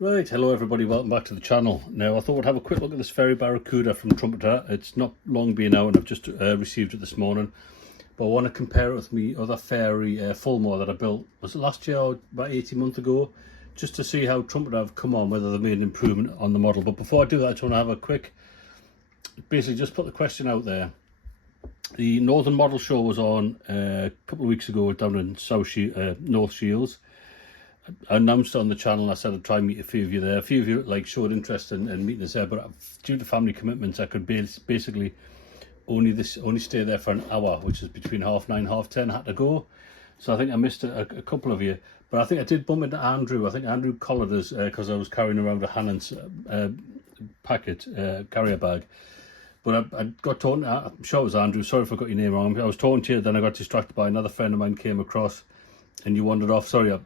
Right, hello everybody, welcome back to the channel. Now I thought we'd have a quick look at this Fairey Barracuda from Trumpeter. It's not long been out and I've just received it this morning. But I want to compare it with my other Fairey Fulmar that I built, was it last year or about 18 months ago? Just to see how Trumpeter have come on, whether they've made an improvement on the model. But before I do that, I just want to have a quick, basically just put the question out there. The Northern Model Show was on a couple of weeks ago down in North Shields. I announced it on the channel and I said I'd try and meet a few of you there. A few of you showed interest in meeting us there, but due to family commitments I could basically only stay there for an hour, which is between 9:30 and 10:30. I had to go, so I think I missed a couple of you. But I think I did bump into Andrew. I think Andrew collared us because I was carrying around a Hannon's carrier bag. But I got talking, I'm sure it was Andrew, sorry if I got your name wrong. I was talking to you, then I got distracted by another friend of mine came across and you wandered off. Sorry, I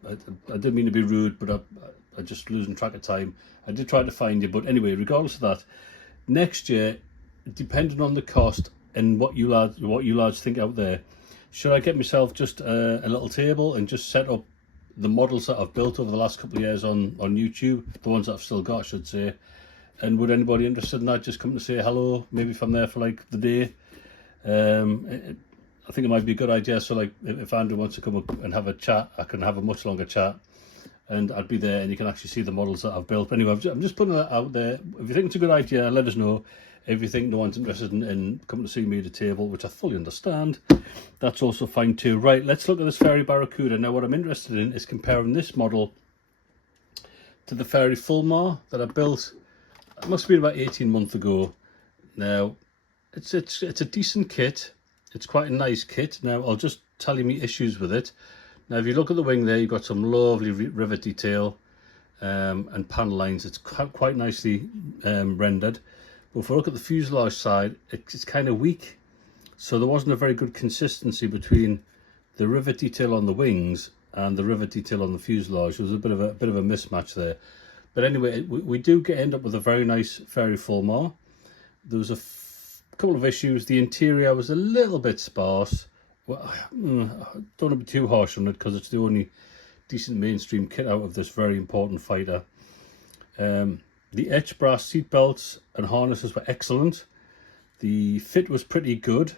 didn't mean to be rude, but I just losing track of time. I did try to find you, but anyway, regardless of that, next year, depending on the cost and what you lads think out there, should I get myself just a little table and just set up the models that I've built over the last couple of years on YouTube, the ones that I've still got, I should say. And would anybody interested in that just come to say hello, maybe if I'm there for like the day? I think it might be a good idea. So like if Andrew wants to come up and have a chat, I can have a much longer chat and I'd be there and you can actually see the models that I've built. But anyway, I'm just putting that out there. If you think it's a good idea, let us know. If you think no one's interested in coming to see me at a table, which I fully understand, that's also fine too. Right, let's look at this Fairey Barracuda. Now what I'm interested in is comparing this model to the Fairey Fulmar that I built. It must have been about 18 months ago. Now, it's a decent kit. It's quite a nice kit. Now, I'll just tell you my issues with it. Now, if you look at the wing there, you've got some lovely rivet detail and panel lines. It's quite nicely rendered. But if I look at the fuselage side, it's kind of weak. So there wasn't a very good consistency between the rivet detail on the wings and the rivet detail on the fuselage. There was a bit of a mismatch there. But anyway, we do end up with a very nice Fairey Fulmar. There was a couple of issues. The interior was a little bit sparse. Well, don't want to be too harsh on it because it's the only decent mainstream kit out of this very important fighter. The etched brass seat belts and harnesses were excellent. The fit was pretty good.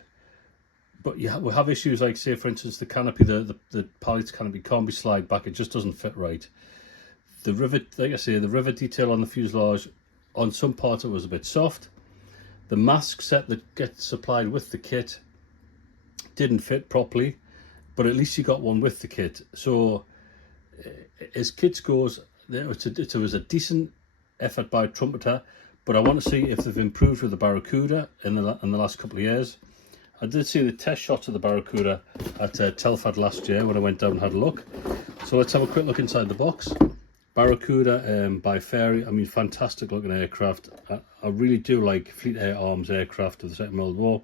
But we have issues like, say, for instance, the canopy, the pilot's canopy can't be slide back. It just doesn't fit right. The rivet, like I say, the rivet detail on the fuselage, on some parts it was a bit soft. The mask set that gets supplied with the kit didn't fit properly, but at least you got one with the kit. So as kits goes, it was a decent effort by Trumpeter, but I want to see if they've improved with the Barracuda in the last couple of years. I did see the test shots of the Barracuda at Telford last year when I went down and had a look. So let's have a quick look inside the box. Barracuda by Fairey. I mean, fantastic looking aircraft. I really do like Fleet Air Arms aircraft of the Second World War.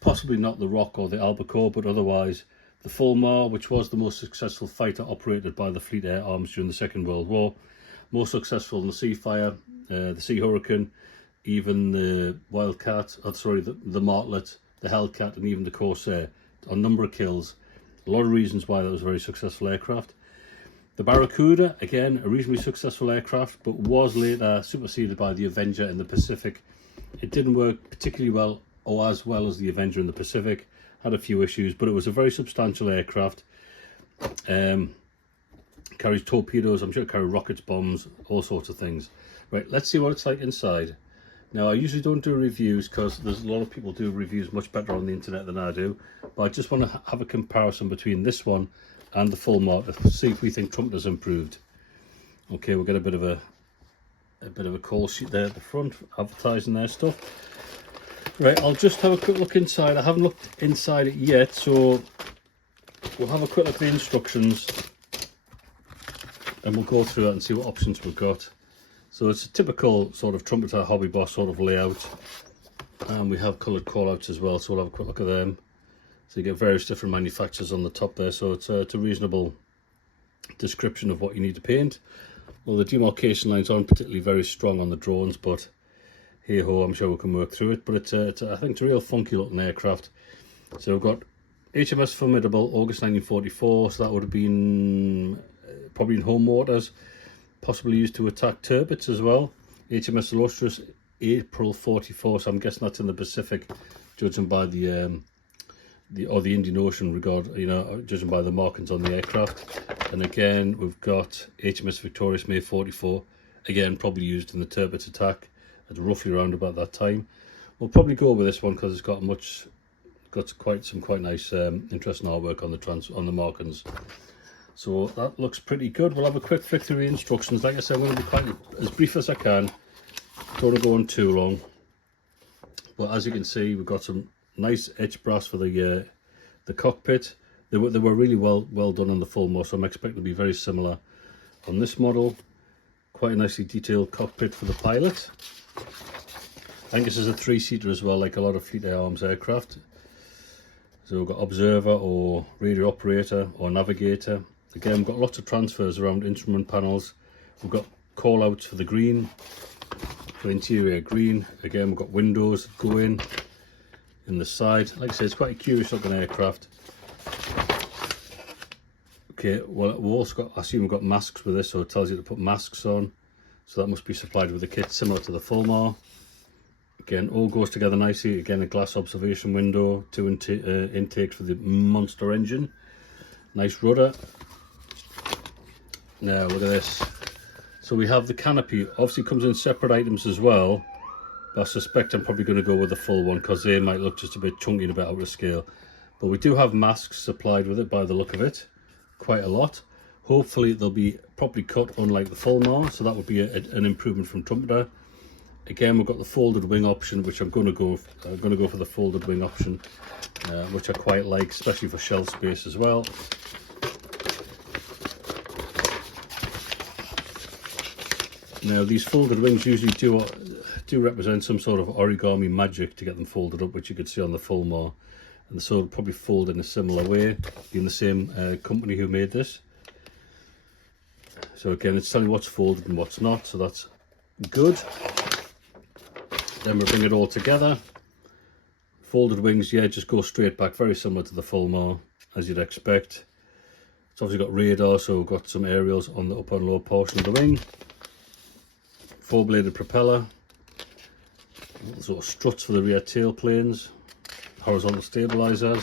Possibly not the Rock or the Albacore, but otherwise the Fulmar, which was the most successful fighter operated by the Fleet Air Arms during the Second World War. More successful than the Seafire, the Sea Hurricane, even the Wildcat, the Martlet, the Hellcat, and even the Corsair. A number of kills. A lot of reasons why that was a very successful aircraft. The Barracuda, again, a reasonably successful aircraft, but was later superseded by the Avenger in the Pacific. It didn't work particularly well, or as well as the Avenger in the Pacific. Had a few issues, but it was a very substantial aircraft. Carries torpedoes, I'm sure it carries rockets, bombs, all sorts of things. Right, let's see what it's like inside. Now, I usually don't do reviews because there's a lot of people do reviews much better on the internet than I do. But I just want to have a comparison between this one and the Fulmar to see if we think Trumpeter's improved. Okay, we'll get a bit of a call sheet there at the front, advertising their stuff. Right, I'll just have a quick look inside. I haven't looked inside it yet, so we'll have a quick look at the instructions and we'll go through that and see what options we've got. So it's a typical sort of Trumpeter Hobby Boss sort of layout, and we have coloured callouts as well, so we'll have a quick look at them. So you get various different manufacturers on the top there, so it's a reasonable description of what you need to paint. Well, the demarcation lines aren't particularly very strong on the drones, but hey ho, I'm sure we can work through it. But I think it's a real funky looking aircraft. So we've got HMS Formidable, August 1944, so that would have been probably in home waters. possibly used to attack turbits as well. HMS Illustrious, April 44, so I'm guessing that's in the Pacific, judging by the Indian Ocean judging by the markings on the aircraft. And again, we've got HMS Victorious, May 44, again probably used in the turbot attack at roughly around about that time. We'll probably go with this one because it's got some quite nice interesting artwork on the markings. So that looks pretty good. We'll have a quick flick through the instructions. Like I said, I'm going to be quite as brief as I can. Don't want to go on too long. But as you can see, we've got some nice edge brass for the cockpit. They were really well done on the Fulmar, so I'm expecting to be very similar on this model. Quite a nicely detailed cockpit for the pilot. I think this is a 3-seater as well, like a lot of Fleet Air Arms aircraft. So we've got observer or radio operator or navigator. Again, we've got lots of transfers around instrument panels. We've got call outs for the green, for interior green. Again, we've got windows that go in the side. Like I said, it's quite a curious looking aircraft. Okay, well, we've also got, I assume we've got masks with this, so it tells you to put masks on. So that must be supplied with a kit similar to the Fulmar. Again, all goes together nicely. Again, a glass observation window, 2 intakes for the monster engine. Nice rudder. Now, look at this. So we have the canopy. Obviously comes in separate items as well. But I suspect I'm probably going to go with the full one because they might look just a bit chunky and a bit out of scale. But we do have masks supplied with it by the look of it. Quite a lot. Hopefully they'll be properly cut, unlike the Fulmar. So that would be an improvement from Trumpeter. Again, we've got the folded wing option, which I'm going to go for the folded wing option, which I quite like, especially for shelf space as well. Now, these folded wings usually do represent some sort of origami magic to get them folded up, which you could see on the Fulmar, and so it'll probably fold in a similar way, being the same company who made this. So again, it's telling you what's folded and what's not, so that's good. Then we'll bring it all together. Folded wings, yeah, just go straight back, very similar to the Fulmar, as you'd expect. It's obviously got radar, so we've got some aerials on the upper and lower portion of the wing. 4-bladed propeller. Sort of struts for the rear tail planes. Horizontal stabilizers.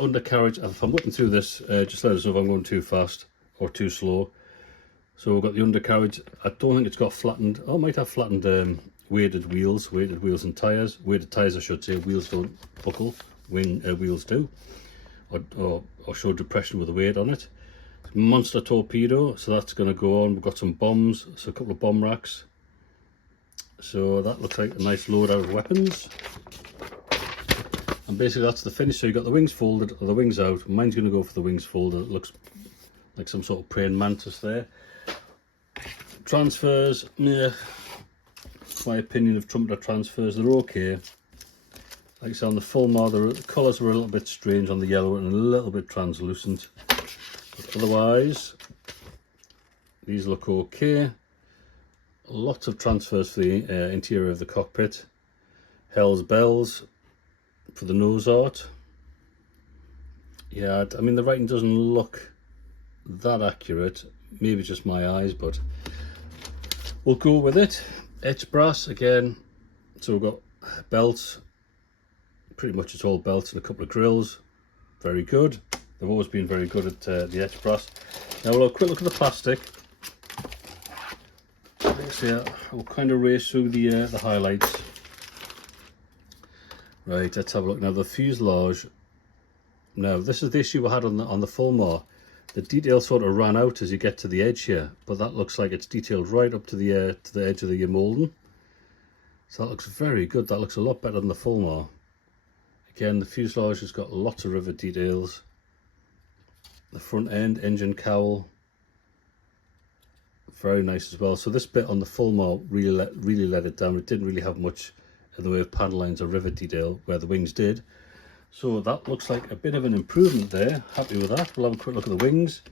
Undercarriage, if I'm looking through this, just let us know if I'm going too fast or too slow. So we've got the undercarriage. I don't think it's got flattened, oh, it might have flattened weighted wheels and tyres. Weighted tyres, I should say. Wheels don't buckle, wheels do, or show depression with the weight on it. Monster torpedo, so that's going to go on. We've got some bombs, so a couple of bomb racks. So that looks like a nice loadout of weapons. And basically that's the finish. So you've got the wings folded or the wings out. Mine's going to go for the wings folded. It looks like some sort of praying mantis there. Transfers, yeah, my opinion of Trumpeter transfers, they're okay. Like I said, on the Fulmar, the colours were a little bit strange on the yellow and a little bit translucent. But otherwise, these look okay. Lots of transfers for the interior of the cockpit. Hell's bells for the nose art. Yeah, I mean, the writing doesn't look that accurate. Maybe just my eyes, but we'll go with it. Etched brass again. So we've got belts. Pretty much it's all belts and a couple of grills. Very good. They've always been very good at the etched brass. Now we'll have a quick look at the plastic. So we'll kind of race through the highlights. Right, let's have a look now. The fuselage. Now this is the issue we had on the Fulmar. The detail sort of ran out as you get to the edge here, but that looks like it's detailed right up to the edge of the moulding. So that looks very good. That looks a lot better than the Fulmar. Again, the fuselage has got lots of rivet details. The front end, engine cowl, very nice as well. So this bit on the Fulmar really let it down. It didn't really have much in the way of panel lines or rivet detail where the wings did. So that looks like a bit of an improvement there. Happy with that. We'll have a quick look at the wings.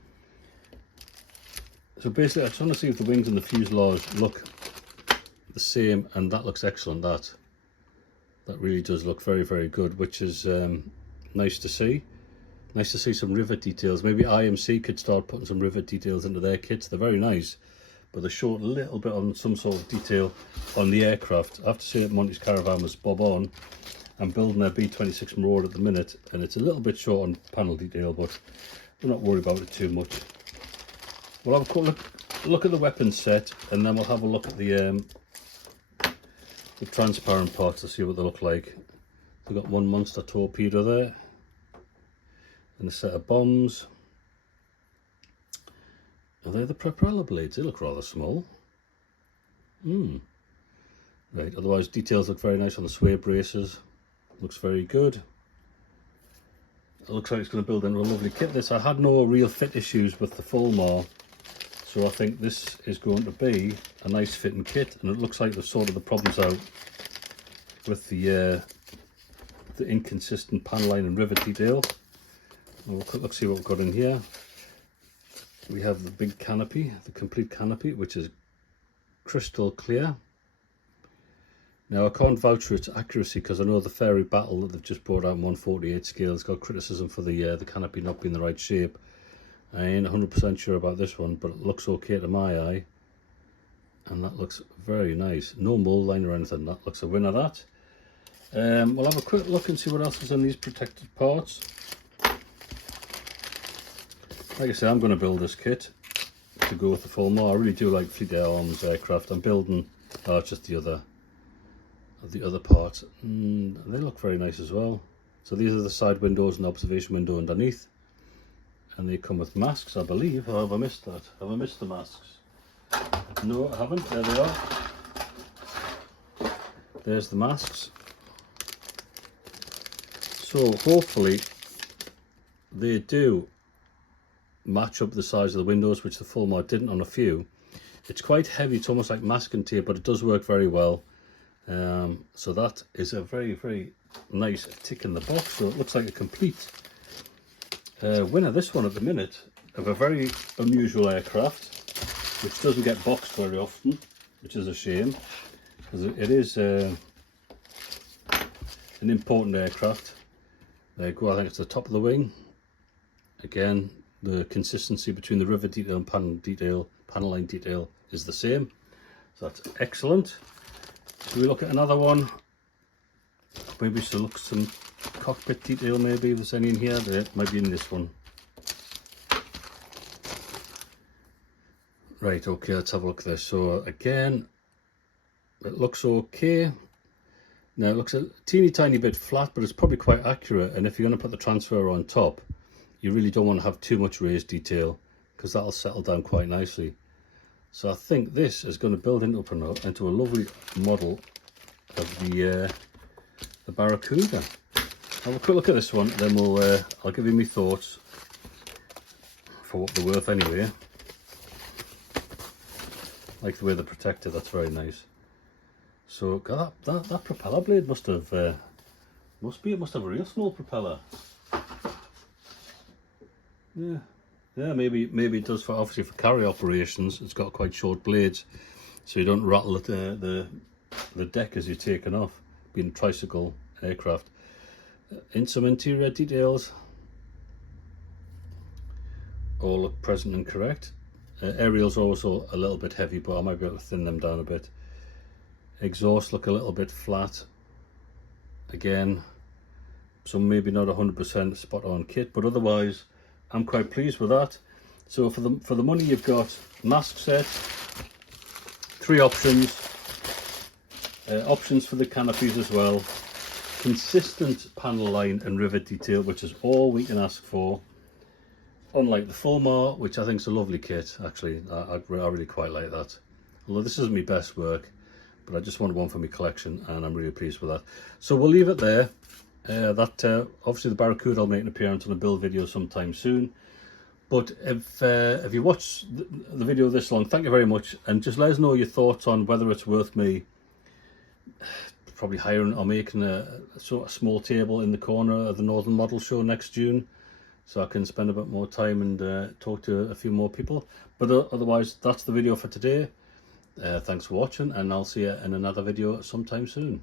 So basically, I just want to see if the wings and the fuselage look the same, and that looks excellent. That really does look very, very good, which is nice to see. Nice to see some rivet details. Maybe IMC could start putting some rivet details into their kits. They're very nice, but they're short a little bit on some sort of detail on the aircraft. I have to say that Monty's Caravan was bob on. I'm building a B-26 Marauder at the minute, and it's a little bit short on panel detail, but I'm not worried about it too much. We'll have a quick look at the weapons set, and then we'll have a look at the transparent parts to see what they look like. We've got one monster torpedo there, and a set of bombs. Are they the propeller blades? They look rather small. Right, otherwise details look very nice on the sway braces. Looks very good. It looks like it's going to build into a lovely kit. This, I had no real fit issues with the Fulmar, so I think this is going to be a nice fitting kit, and it looks like they've sorted the problems out with the inconsistent panel line and rivet detail. And let's see what we've got in here. We have the big canopy, the complete canopy, which is crystal clear. Now I can't vouch for its accuracy because I know the Fairey Battle that they've just brought out in 1/48 scale has got criticism for the canopy not being the right shape. I ain't 100% sure about this one, but it looks okay to my eye, and that looks very nice. No mold line or anything. That looks a winner. That. We'll have a quick look and see what else is on these protected parts. Like I say, I'm going to build this kit to go with the Fulmar. I really do like Fleet Air Arms aircraft. I'm building just the other parts. They look very nice as well. So these are the side windows and the observation window underneath, and they come with masks, I believe. Or have I missed that? Have I missed the masks? No, I haven't. There they are. There's the masks. So hopefully they do match up the size of the windows, which the Fulmar didn't on a few. It's quite heavy, it's almost like masking tape, but it does work very well. So that is a very, very nice tick in the box. So it looks like a complete winner, this one at the minute, of a very unusual aircraft, which doesn't get boxed very often, which is a shame, because it is an important aircraft. There you go, I think it's the top of the wing. Again, the consistency between the rivet detail and panel line detail is the same. So that's excellent. Do we look at another one? Maybe to look at some cockpit detail, maybe if there's any in here. There might be in this one. Right, okay, let's have a look at this. So again, it looks okay. Now it looks a teeny tiny bit flat, but it's probably quite accurate. And if you're going to put the transfer on top, you really don't want to have too much raised detail, because that'll settle down quite nicely. So I think this is going to build into a lovely model of the Barracuda. Have a quick look at this one, then I'll give you my thoughts for what they're worth anyway. Like the way they're protected, that's very nice. So that propeller blade must have a real small propeller. Yeah, maybe it does for obviously for carry operations. It's got quite short blades, so you don't rattle the deck as you're taking off, being a tricycle aircraft. In some interior details, all look present and correct. Aerials are also a little bit heavy, but I might be able to thin them down a bit. Exhaust look a little bit flat. Again, some maybe not 100% spot on kit, but otherwise I'm quite pleased with that. So for the money, you've got mask set, 3 options, options for the canopies as well, consistent panel line and rivet detail, which is all we can ask for. Unlike the Fulmar, which I think is a lovely kit, actually. I really quite like that. Although this isn't my best work, but I just wanted one for my collection, and I'm really pleased with that. So we'll leave it there. Obviously the Barracuda will make an appearance on a build video sometime soon. But if you watch the video this long, thank you very much, and just let us know your thoughts on whether it's worth me probably hiring or making a sort of small table in the corner of the Northern Model Show next June, so I can spend a bit more time and talk to a few more people. But otherwise, that's the video for today. Thanks for watching, and I'll see you in another video sometime soon.